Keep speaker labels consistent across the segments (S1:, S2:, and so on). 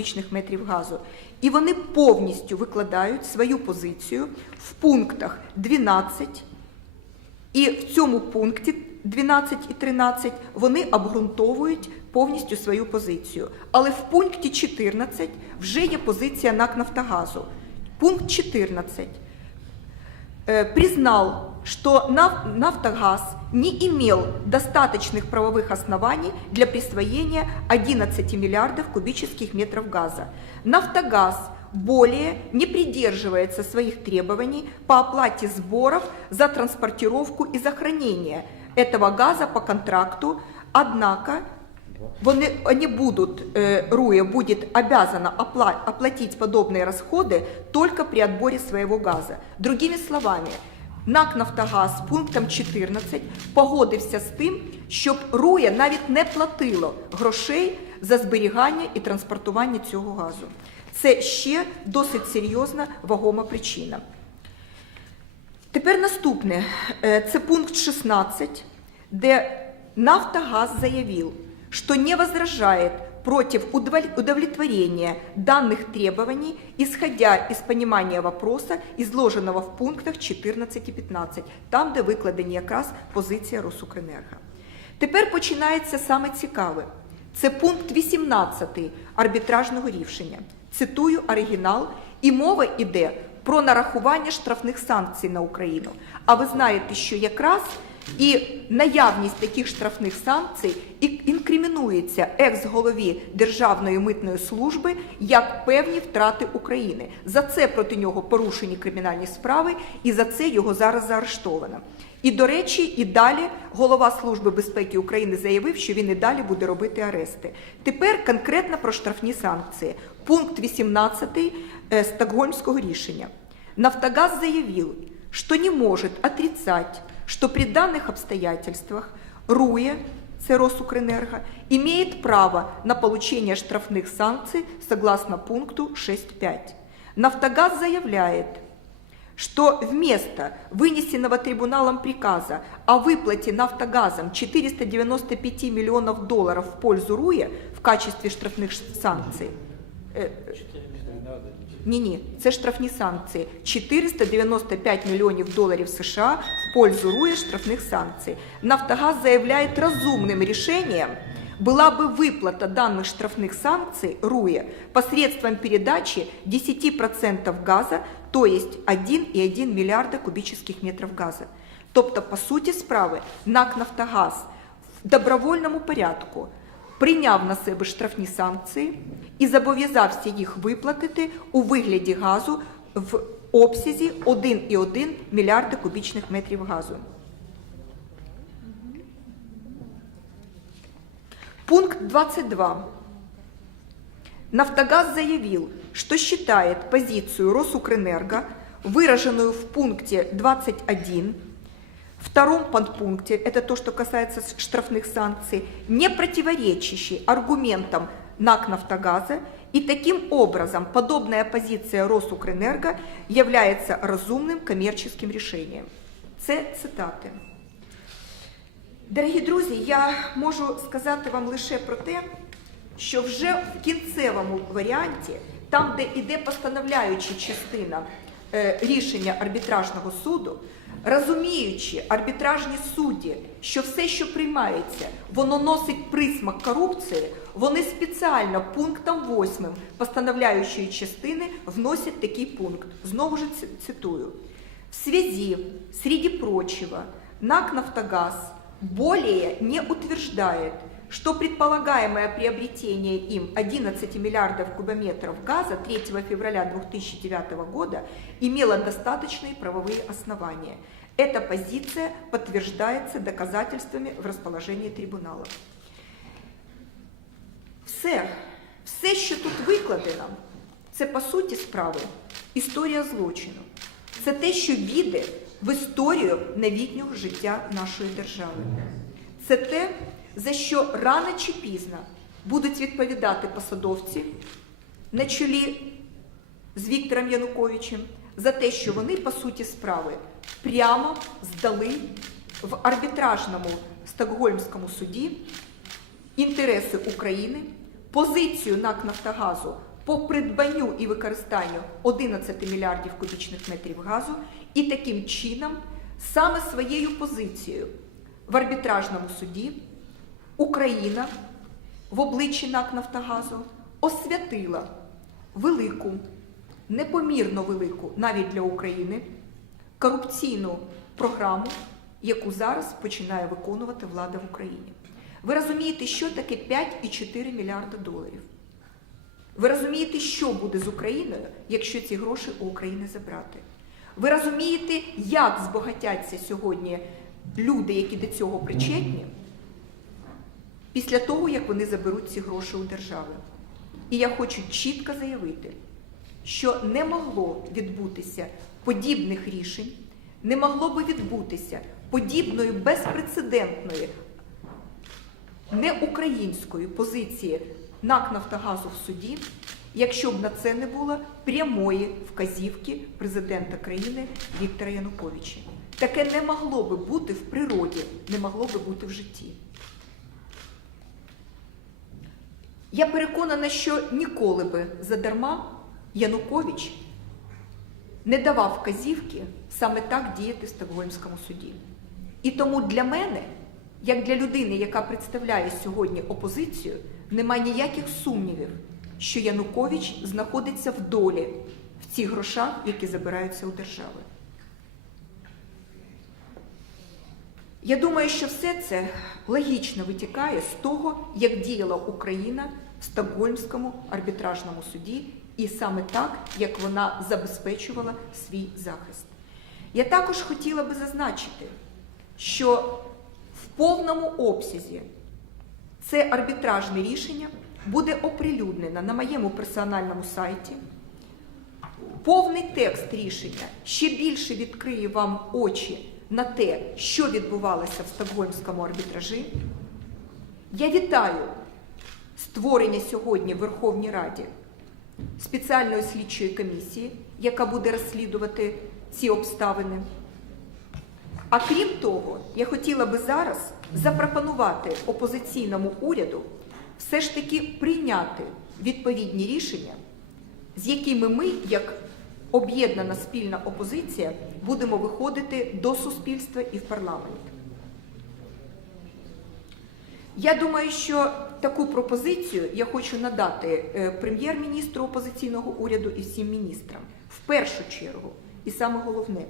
S1: кубічних метрів газу. І вони повністю викладають свою позицію в пунктах 12 і в цьому пункті 12 і 13 вони обґрунтовують повністю свою позицію. Але в пункті 14 вже є позиція НАК Нафтогазу. Пункт 14 э, признал, что Нафтогаз не имел достаточных правовых оснований для присвоения 11 миллиардов кубических метров газа. Нафтогаз более не придерживается своих требований по оплате сборов за транспортировку и за хранение этого газа по контракту, однако вони, они будут, э, РУЭ будет обязана опла- оплатить подобные расходы только при отборе своего газа. Другими словами, НАК «Нафтогаз» пунктом 14 погодився з тим, щоб РУЕ навіть не платило грошей за зберігання і транспортування цього газу. Це ще досить серйозна вагома причина. Тепер наступне Е, це пункт 16, де Нафтогаз заявил, что не возражает против удовлетворения данных требований, исходя из понимания вопроса, изложенного в пунктах 14 і 15, там, де викладені якраз позиція Росукренерго. Тепер починається саме цікаве. Це пункт 18 арбітражного рішення. Цитую оригінал, і мова йде про нарахування штрафних санкцій на Україну. А ви знаєте, що якраз і наявність таких штрафних санкцій інкримінується екс-голові Державної митної служби як певні втрати України. За це проти нього порушені кримінальні справи, і за це його зараз заарештовано. І до речі, і далі голова Служби безпеки України заявив, що він і далі буде робити арести. Тепер конкретно про штрафні санкції. Пункт 18 э, Стокгольмского решения. Нафтогаз заявил, что не может отрицать, что при данных обстоятельствах РУЕ, це Росукренерго, имеет право на получение штрафных санкций согласно пункту 6.5. Нафтогаз заявляет, что вместо вынесенного трибуналом приказа о выплате нафтогазом 495 миллионов долларов в пользу РУЕ в качестве штрафных санкций, э, ні-ні, це штрафні санкції. 495 мільйонів доларів США в пользу РУЕ штрафних санкций. Нафтогаз заявляет разумным решением была бы выплата данных штрафных санкций РУЕ посредством передачи 10% газа, то есть 1,1 миллиарда кубических метров газа. Тобто, по суті справи, НАК «Нафтогаз» в добровольному порядку прийняв на себе штрафні санкції і зобов'язався їх виплатити у вигляді газу в обсязі 1,1 мільярда кубічних метрів газу. Пункт 22. Нафтогаз заявил, что считает позицию Росукрэнерго, выраженную в пункте 21, втором подпункте, это то, что касается с- штрафных санкций, не противоречащей аргументам НАК «Нафтогаза», и таким образом подобная позиция Росукрэнерго является разумным коммерческим решением. Це цитати. Дорогі друзі, я можу сказати вам лише про те, що вже в кінцевому варіанті, там, де йде постановляюча частина е, рішення арбітражного суду, розуміючи арбітражні судді, що все, що приймається, воно носить присмак корупції, вони спеціально пунктом 8 постановляючої частини вносять такий пункт. Знову ж цитую. В связи, среди прочего, НАК «Нафтогаз» более не утверждает, что предполагаемое приобретение им 11 миллиардов кубометров газа 3 февраля 2009 года имело достаточные правовые основания. Эта позиция подтверждается доказательствами в расположении трибунала. Все, все, що тут викладено, це по суті справи історія злочину. Це те, що війде в історію новітнього життя нашої держави. Це те, за що рано чи пізно будуть відповідати посадовці на чолі з Віктором Януковичем за те, що вони, по суті справи, прямо здали в арбітражному Стокгольмському суді інтереси України позицію НАК Нафтогазу по придбанню і використанню 11 мільярдів кубічних метрів газу, і таким чином саме своєю позицією в арбітражному суді Україна в обличчі НАК Нафтогазу освятила велику, непомірно велику навіть для України корупційну програму, яку зараз починає виконувати влада в Україні. Ви розумієте, що таке 5,4 мільярда доларів? Ви розумієте, що буде з Україною, якщо ці гроші у України забрати? Ви розумієте, як збагатяться сьогодні люди, які до цього причетні, після того, як вони заберуть ці гроші у держави? І я хочу чітко заявити, що не могло відбутися подібних рішень, не могло би відбутися подібної безпрецедентної неукраїнської позиції НАК Нафтогазу в суді, якщо б на це не було прямої вказівки президента країни Віктора Януковича. Таке не могло би бути в природі, не могло би бути в житті. Я переконана, що ніколи би задарма Янукович не давав вказівки саме так діяти в Стокгольмському суді. І тому для мене, як для людини, яка представляє сьогодні опозицію, немає ніяких сумнівів, що Янукович знаходиться в долі в цих грошах, які забираються у держави. Я думаю, що все це логічно витікає з того, як діяла Україна в Стокгольмському арбітражному суді, і саме так, як вона забезпечувала свій захист. Я також хотіла би зазначити, що в повному обсязі це арбітражне рішення буде оприлюднено на моєму персональному сайті. Повний текст рішення ще більше відкриє вам очі на те, що відбувалося в Стокгольмському арбітражі. Я вітаю створення сьогодні в Верховній Раді спеціальної слідчої комісії, яка буде розслідувати ці обставини. А крім того, я хотіла би зараз запропонувати опозиційному уряду все ж таки прийняти відповідні рішення, з якими ми, як об'єднана спільна опозиція, будемо виходити до суспільства і в парламент. Я думаю, що таку пропозицію я хочу надати е, прем'єр-міністру опозиційного уряду і всім міністрам. В першу чергу, і саме головне,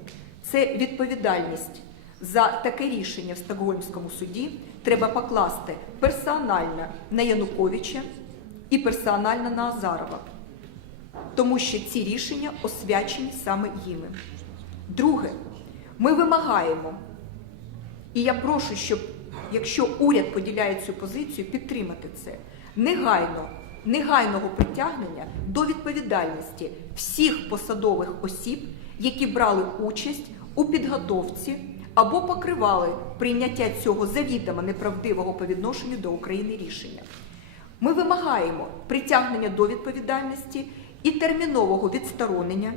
S1: це відповідальність за таке рішення в Стокгольмському суді треба покласти персонально на Януковича і персонально на Азарова, тому що ці рішення освячені саме їми. Друге, ми вимагаємо, і я прошу, щоб якщо уряд поділяє цю позицію, підтримати це негайно, негайного притягнення до відповідальності всіх посадових осіб, які брали участь у підготовці або покривали прийняття цього завідомо неправдивого по відношенню до України рішення. Ми вимагаємо притягнення до відповідальності і термінового відсторонення,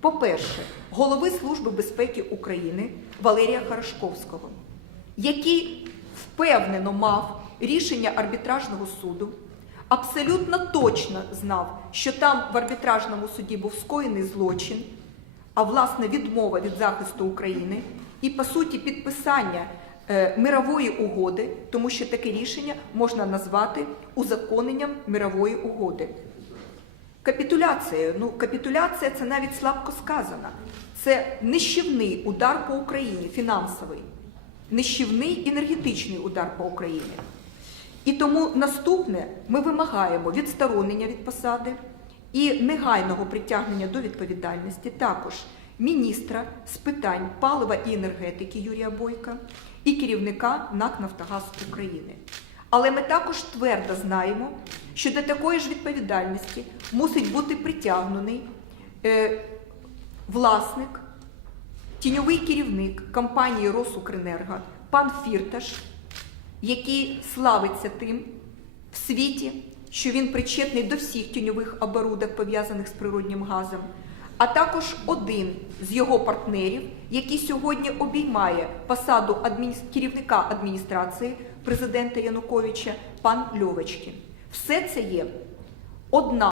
S1: по-перше, голови Служби безпеки України Валерія Хорошковського, який впевнено мав рішення арбітражного суду, абсолютно точно знав, що там в арбітражному суді був скоєний злочин, а власне відмова від захисту України і, по суті, підписання е, мирової угоди, тому що таке рішення можна назвати узаконенням мирової угоди. Капітуляцією. Ну, капітуляція це навіть слабко сказано. Це нищівний удар по Україні, фінансовий, нищівний енергетичний удар по Україні. І тому наступне ми вимагаємо відсторонення від посади і негайного притягнення до відповідальності також міністра з питань палива і енергетики Юрія Бойка і керівника НАК Нафтогаз України. Але ми також твердо знаємо, що до такої ж відповідальності мусить бути притягнений е, власник, тіньовий керівник компанії Росукренерго, пан Фірташ, який славиться тим в світі, що він причетний до всіх тіньових оборудок, пов'язаних з природнім газом, а також один з його партнерів, який сьогодні обіймає посаду адміні... керівника адміністрації президента Януковича, пан Льовочкін. Все це є одна